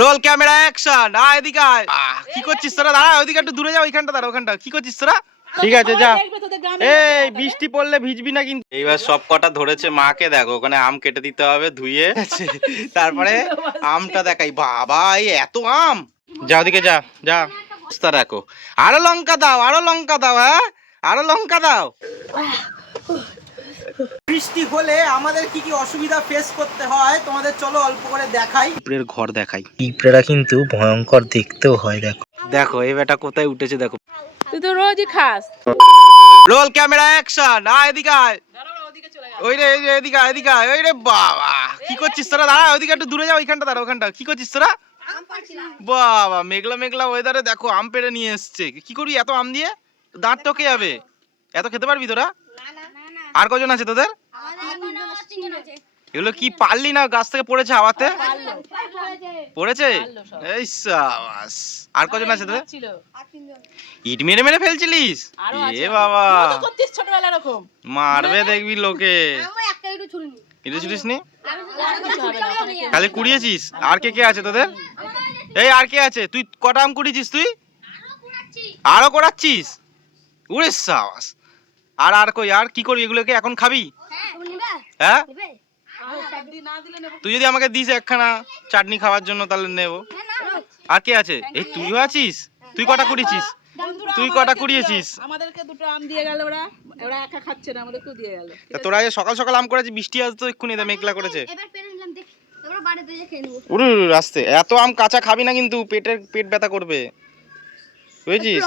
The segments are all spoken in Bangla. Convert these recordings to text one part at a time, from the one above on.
Roll camera action. এদিকে আয়। কি করছিস তোরা? দাঁড়া, ওইদিকে একটু দূরে যা, ওইখানটা দাঁড়া, ওখানটা। কি করছিস তোরা? ঠিক আছে যা। এই বৃষ্টি পড়লে ভিজবি না কিন্তু। এইবার সব কটা ধরেছে মাকে, দেখো ওখানে আম কেটে দিতে হবে ধুয়ে। তারপরে আমটা দেখাই। বাবা এই এত আম! যা ওদিকে যা যা। অবস্থা দেখো। আরো লঙ্কা দাও, আরো লঙ্কা দাও, হ্যাঁ আরো লঙ্কা দাও। বৃষ্টি হলে আমাদের কি কি অসুবিধা ফেস করতে হয় তোমাদের চলো অল্প করে দেখাই। পিঁপড়ের ঘর দেখাই। পিঁপড়েরা কিন্তু ভয়ঙ্কর দেখতেও হয়। দেখো দেখো এই বেটা কোথায় উঠেছে দেখো। তুই তো রোজই খাস। Roll camera action. এদিকে আয়। ওই রে এদিকে আয়, এদিকে আয়। ওই রে বাবা, কি করছিস তোরা? দাঁড়া, ওইদিকে একটু দূরে যা, ওইখানটা দাঁড়া, ওখানটা। কি করছিস তোরা? বাবা মেঘলা মেঘলা ওয়েদারে দেখো আম পেড়ে নিয়ে এসছে। কি করবি এত আম দিয়ে? দাঁত টকে যাবে। এত খেতে পারবি তোরা? আর কজন আছে তোদের? এগুলো কি পারলি না? গাছ থেকে পড়েছে হাওয়াতে? পড়েছে? এই সাবাস। আর কজন আছে তোদের? ইট মেরে মেরে ফেলছিলিস? এ বাবা, মারবে দেখবি লোকে। ইটে ছুটিস নি? খালি কুড়িয়েছিস? আর কে কে আছে তোদের? এই আর কে আছে? তুই কটা আম কুড়িয়েছিস তুই? আরো কোড়াচ্ছিস? উড়ে সাবাস। আর আর কই, আর কি করবি এগুলোকে? এখন খাবি? হ্যাঁ, তুই যদি আমাকে দিস একখানা চাটনি খাওয়ার জন্য তাহলে নেবো। আর কে আছে? এই তুইও আছিস? তুই কটা কুড়িয়েছিস? তুই কটা কুড়িয়েছিস? আমাদেরকে দুটো আম দিয়ে গেল, ওরা ওরা একা খাচ্ছে না, আমাদেরকেও দিয়ে গেল। তোরা যে সকাল সকাল আম করেছিস, বৃষ্টি আজ তো এক্ষুনি মেঘলা করেছে। রাস্তে এত আম কাঁচা খাবি না কিন্তু, পেট ব্যথা করবে, বুঝেছিস?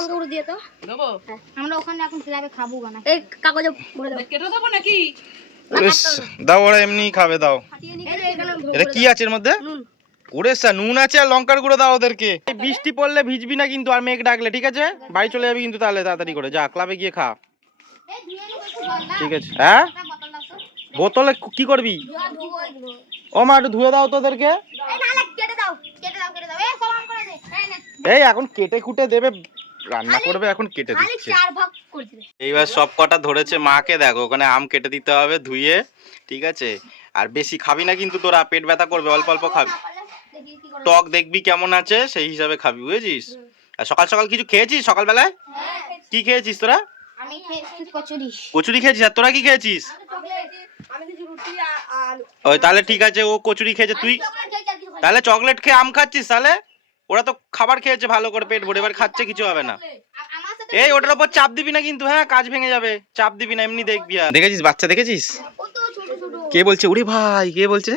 আমরা ওখানে এখন ক্লাবে খাবো না। এই কাগজে ভরে দাও। কেটে দেবো নাকি? দাও, ওরা এমনি খাবে, দাও। এটা কি আছে এর মধ্যে? ওরে স্যার, নুন আছে আর লঙ্কার গুঁড়ো দাও ওদেরকে। বৃষ্টি পড়লে ভিজবি না কিন্তু, আর মেঘ ডাকলে, ঠিক আছে? বাড়ি চলে যাবি কিন্তু তাহলে তাড়াতাড়ি করে। যা ক্লাবে গিয়ে খা, ঠিক আছে? হ্যাঁ, বোতলে কি করবি? ও মা, একটু ধুয়ে দাও তোদেরকে। এই এখন কেটে কুটে দেবে, রান্না করবে, এখন কেটে দিচ্ছে। এইবার সব কটা ধরেছে মাকে, দেখো ওখানে আম কেটে দিতে হবে ধুয়ে, ঠিক আছে? আর বেশি খাবি না কিন্তু তোরা, পেট ব্যথা করবে, অল্প অল্প খাবি। টক দেখবি কেমন আছে সেই হিসাবে খাবি, বুঝেছিস? আর সকাল সকাল কিছু খেয়েছিস? সকালবেলায় কি খেয়েছিস তোরা? আমি খেয়েছি কচুরি। কচুরি খেয়েছিস? আর তোরা কি খেয়েছিস? ওই তাহলে ঠিক আছে, ও কচুরি খেয়েছে, তুই তাহলে চকলেট খেয়ে আম খাচ্ছিস? তাহলে ওরা তো খাবার খেয়েছে ভালো করে, পেট ভরে, এবার খাচ্ছে, কিছু হবে না। এই ওটার উপর চাপ দিবি না কিন্তু, হ্যাঁ কাজ ভেঙে যাবে। চাপ দিবি না, এমনি দেখবি। দেখেছিস বাচ্চা? দেখেছিস? কে বলছে? উড়ি ভাই, কে বলছে?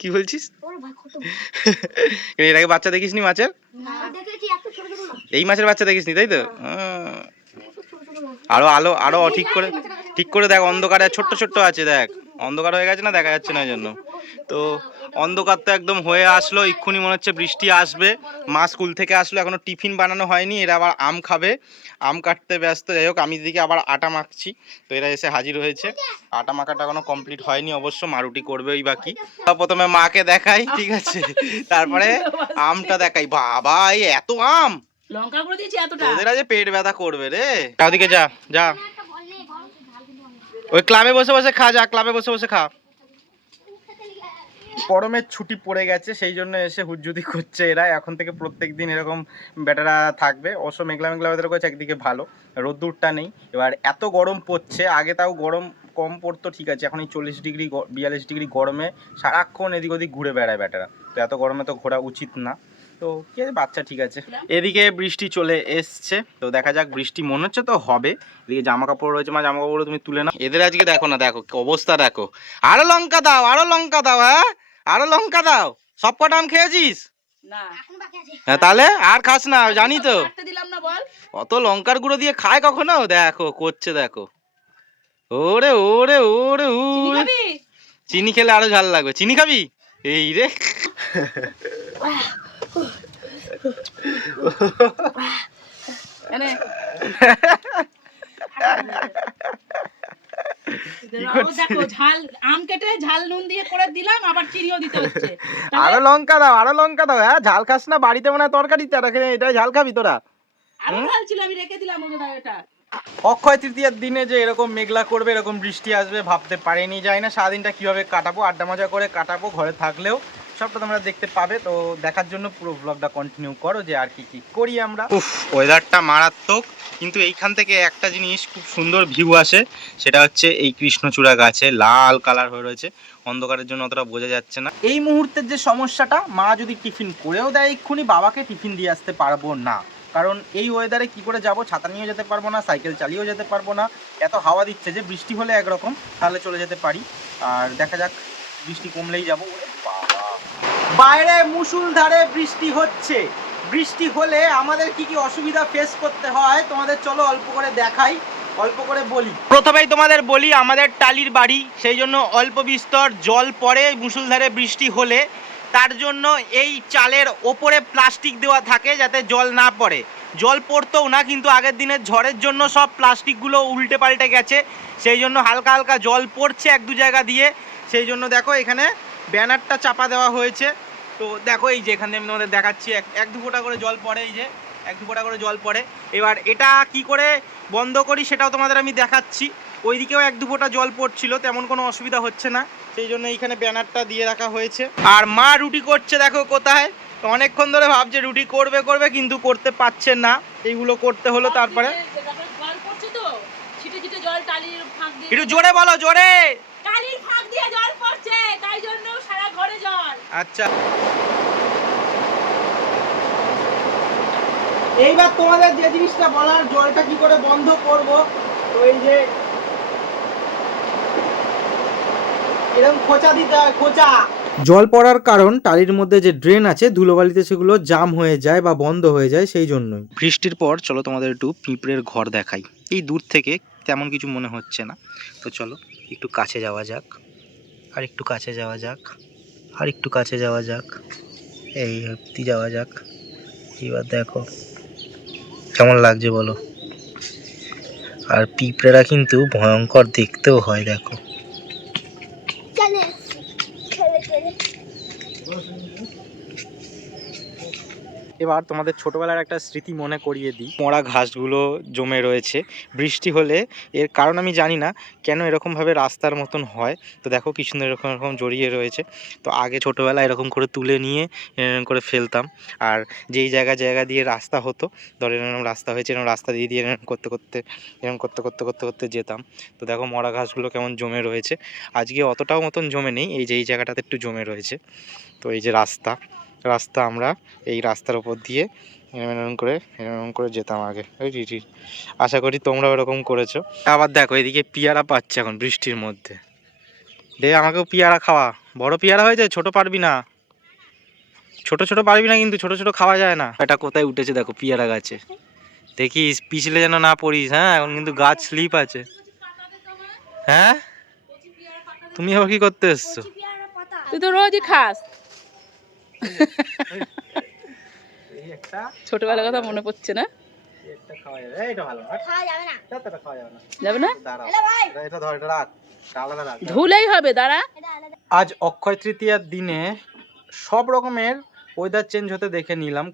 কি বলছিস? এর আগে বাচ্চা দেখিসনি মাছের? এই মাছের বাচ্চা দেখিসনি, তাই তো? আরো আলো আরো ঠিক করে দেখ, অন্ধকারে ছোট্ট ছোট্ট আছে, দেখ অন্ধকার হয়ে গেছে না, দেখা যাচ্ছে না, এই জন্য তো। অন্ধকার তো একদম হয়ে আসলো, এক্ষুনি মনে হচ্ছে বৃষ্টি আসবে। মা স্কুল থেকে আসলো, এখনো টিফিন বানানো হয়নি, এরা আবার আম খাবে, আম কাটতে ব্যস্ত। যাই হোক, আমি দিকে আবার আটা মাখছি, তো এরা এসে হাজির হয়েছে। আটা মাখাটা এখনো কমপ্লিট হয়নি অবশ্য, মা রুটি করবে ওই বাকি। প্রথমে মাকে দেখাই, ঠিক আছে? তারপরে আমটা দেখাই। বাবা এই এত আম! লঙ্কা করে দিয়েছি এতটা। ওদের আজ পেট ব্যথা করবে রে। ওদিকে যা যা, ওই ক্লাবে বসে বসে খা, যা ক্লাবে বসে বসে খা। গরমের ছুটি পড়ে গেছে, সেই জন্য এসে হুজ্জুতি করছে এরা। এখন থেকে প্রত্যেক দিন এরকম বেটারা থাকবে। অবশ্য মেঘলা মেঘলা ওদের কাছে একদিকে ভালো, রোদ্দুরটা নেই। এবার এত গরম পড়ছে, আগে তাও গরম কম পড়তো, ঠিক আছে? এখন এই 40 ডিগ্রি 42 ডিগ্রি গরমে সারাক্ষণ এদিক ওদিক ঘুরে বেড়ায় বেটারা। তো এত গরমে তো ঘোরা উচিত না। তো কে বাচ্চা, ঠিক আছে। এদিকে বৃষ্টি চলে এসছে, তো দেখা যাক, বৃষ্টি মনে হচ্ছে তো হবে। এদিকে জামা কাপড় রয়েছে, মা জামা কাপড় তুমি তুলে নাও। এদের আজকে দেখো না, দেখো অবস্থা দেখো। আরো লঙ্কা দাও, আরো লঙ্কা দাও, হ্যাঁ আরো লঙ্কা দাও। সব কটা আম খেয়েছিস? না। হ্যাঁ তাহলে আর খাস না, জানি তো। দিলাম না বল। অত লঙ্কার গুঁড়ো দিয়ে খায় কখনো? দেখো করছে, দেখো। ওরে ওরে ওরে ওরে, চিনি খেলে আরো ঝাল লাগবে। চিনি খাবি? এই রে, দেখো ঝাল আম কেটে ঝাল নুন দিয়ে করে দিলাম, আবার চিনিও দিতে হচ্ছে। আরো লঙ্কা দাও, আরো লঙ্কা দাও। হ্যাঁ ঝাল খাস না? বাড়িতে মনে হয় তরকারি, এটা ঝাল খাবি তোরা? আরো ঝাল ছিল, আমি রেখে দিলাম এটা। অক্ষয় তৃতীয়ার দিনে যে এরকম মেঘলা করবে, এরকম বৃষ্টি আসবে ভাবতে পারিনি। যায় না সারাদিনটা কিভাবে কাটাবো, আড্ডা মজা করে কাটাবো, ঘরে থাকলেও সবটা তোমরা দেখতে পাবে। তো দেখার জন্য পুরো ব্লগটা কন্টিনিউ করো যে আর কি কি করি আমরা। ওয়েদারটা মারাত্মক, কিন্তু এইখান থেকে একটা জিনিস খুব সুন্দর ভিউ আসে, সেটা হচ্ছে এই কৃষ্ণচূড়া গাছে লাল কালার হয়ে রয়েছে, অন্ধকারের জন্য অতটা বোঝা যাচ্ছে না। এই মুহূর্তের যে সমস্যাটা, মা যদি টিফিন করেও দেয় এক্ষুনি, বাবাকে টিফিন দিয়ে আসতে পারবো না, কারণ এই ওয়েদারে কি করে যাব, ছাতা নিয়েও যেতে পারবো না, সাইকেল চালিয়েও যেতে পারবো না, এত হাওয়া দিচ্ছে যে বৃষ্টি হলে একরকম, তাহলে চলে যেতে পারি। আর দেখা যাক, বৃষ্টি কমলেই যাবো। বাইরে মুষলধারে বৃষ্টি হচ্ছে, বৃষ্টি হলে আমাদের কি কি অসুবিধা ফেস করতে হয় তোমাদের চলো অল্প করে দেখাই, অল্প করে বলি। প্রথমেই তোমাদের বলি, আমাদের টালির বাড়ি, সেই জন্য অল্প বিস্তর জল পড়ে মুষলধারে বৃষ্টি হলে। তার জন্য এই চালের ওপরে প্লাস্টিক দেওয়া থাকে যাতে জল না পড়ে। জল পড়তেও না, কিন্তু আগের দিনের ঝড়ের জন্য সব প্লাস্টিকগুলো উল্টে পাল্টে গেছে, সেই জন্য হালকা হালকা জল পড়ছে এক দু জায়গা দিয়ে। সেই জন্য দেখো এখানে ব্যানারটা চাপা দেওয়া হয়েছে। তো দেখো এই যে এখানে আমি তোমাদের দেখাচ্ছি, এক দু ফোঁটা করে জল পড়ে, এই যে এক দু ফোঁটা করে জল পড়ে। এবার এটা কি করে বন্ধ করি সেটাও তোমাদের আমি দেখাচ্ছি। ওইদিকেও এক দু ফোঁটা জল পড়ছিল, তেমন কোনো অসুবিধা হচ্ছে না, সেই জন্য এইখানে ব্যানারটা দিয়ে রাখা হয়েছে। আর মা রুটি করছে দেখো কোথায়, তো অনেকক্ষণ ধরে ভাবছে রুটি করবে করবে, কিন্তু করতে পারছে না, এইগুলো করতে হলো। তারপরে জল পড়ছে তো, ছিটে ছিটে জল টালির ফাঁক দিয়ে, একটু জোরে বলো, জোরে। টালির ফাঁক দিয়ে জল পড়ছে, তাই জন্য সারা ঘরে জল। আচ্ছা, এইবার তোমাদের যে জিনিসটা বলার, জলটা কি করে বন্ধ করব, তো এই যে এরকম খোঁচা দিতে হয়, খোঁচা। জল পড়ার কারণ টালির মধ্যে যে ড্রেন আছে ধুলোবালিতে সেগুলো জাম হয়ে যায় বা বন্ধ হয়ে যায়, সেই জন্যই। বৃষ্টির পর চলো তোমাদের একটু পিঁপড়ের ঘর দেখাই। এই দূর থেকে তেমন কিছু মনে হচ্ছে না, তো চলো একটু কাছে যাওয়া যাক, আর একটু কাছে যাওয়া যাক, আর একটু কাছে যাওয়া যাক, এই অবধি যাওয়া যাক। এবার দেখো কেমন লাগছে বলো। আর পিঁপড়েরা কিন্তু ভয়ঙ্কর দেখতেও হয়, দেখো। এবার তোমাদের ছোটবেলার একটা স্মৃতি মনে করিয়ে দিই। মরা ঘাসগুলো জমে রয়েছে, বৃষ্টি হলে এর কারণ আমি জানি না কেন এরকমভাবে রাস্তার মতন হয়। তো দেখো কি সুন্দর এরকম এরকম জড়িয়ে রয়েছে। তো আগে ছোটোবেলায় এরকম করে তুলে নিয়ে এরকম করে ফেলতাম, আর যেই জায়গা দিয়ে রাস্তা হতো, ধর এরকম রাস্তা হয়েছে, এরকম রাস্তা দিয়ে দিয়ে এরকম করতে যেতাম। তো দেখো মরা ঘাসগুলো কেমন জমে রয়েছে, আজকে অতটাও মতন জমে নেই, এই যে এই জায়গাটাতে একটু জমে রয়েছে। তো এই যে রাস্তা, আমরা এই রাস্তার উপর দিয়ে এরকম করে যেতাম আগে। আশা করি তোমরাও এরকম করেছো। আবার দেখো এদিকে পেয়ারা পাচ্ছে এখন বৃষ্টির মধ্যে, দে আমাকেও পেয়ারা খাওয়া। বড় পেয়ারা হয়েছে, ছোট পারবি না, ছোট পারবি না, কিন্তু ছোট খাওয়া যায় না। এটা কোথায় উঠেছে দেখো, পেয়ারা গাছে, দেখিস পিছলে যেন না পড়িস। হ্যাঁ, এখন কিন্তু গাছ স্লিপ আছে। হ্যাঁ, তুমি আবার কি করতে এসছো? তুই তো রোজই খাস। ছোটবেলার কথা মনে পড়ছে না? যাবে না, ধুলেই হবে, দাঁড়া। আজ অক্ষয় তৃতীয়ার দিনে সব রকমের ওয়েদার চেঞ্জ হতে দেখে নিলাম,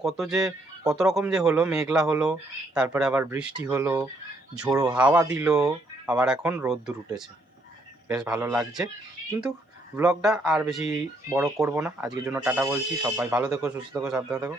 কত রকম যে হলো, মেঘলা হলো, তারপরে আবার বৃষ্টি হলো, ঝোড়ো হাওয়া দিল, আবার এখন রোদ্দুর উঠেছে। বেশ ভালো লাগছে, কিন্তু ব্লগটা আর বেশি বড় করব না, আজকের জন্য টাটা বলছি। সবাই ভালো থেকো, সুস্থ থেকো, সাবধানে থেকো।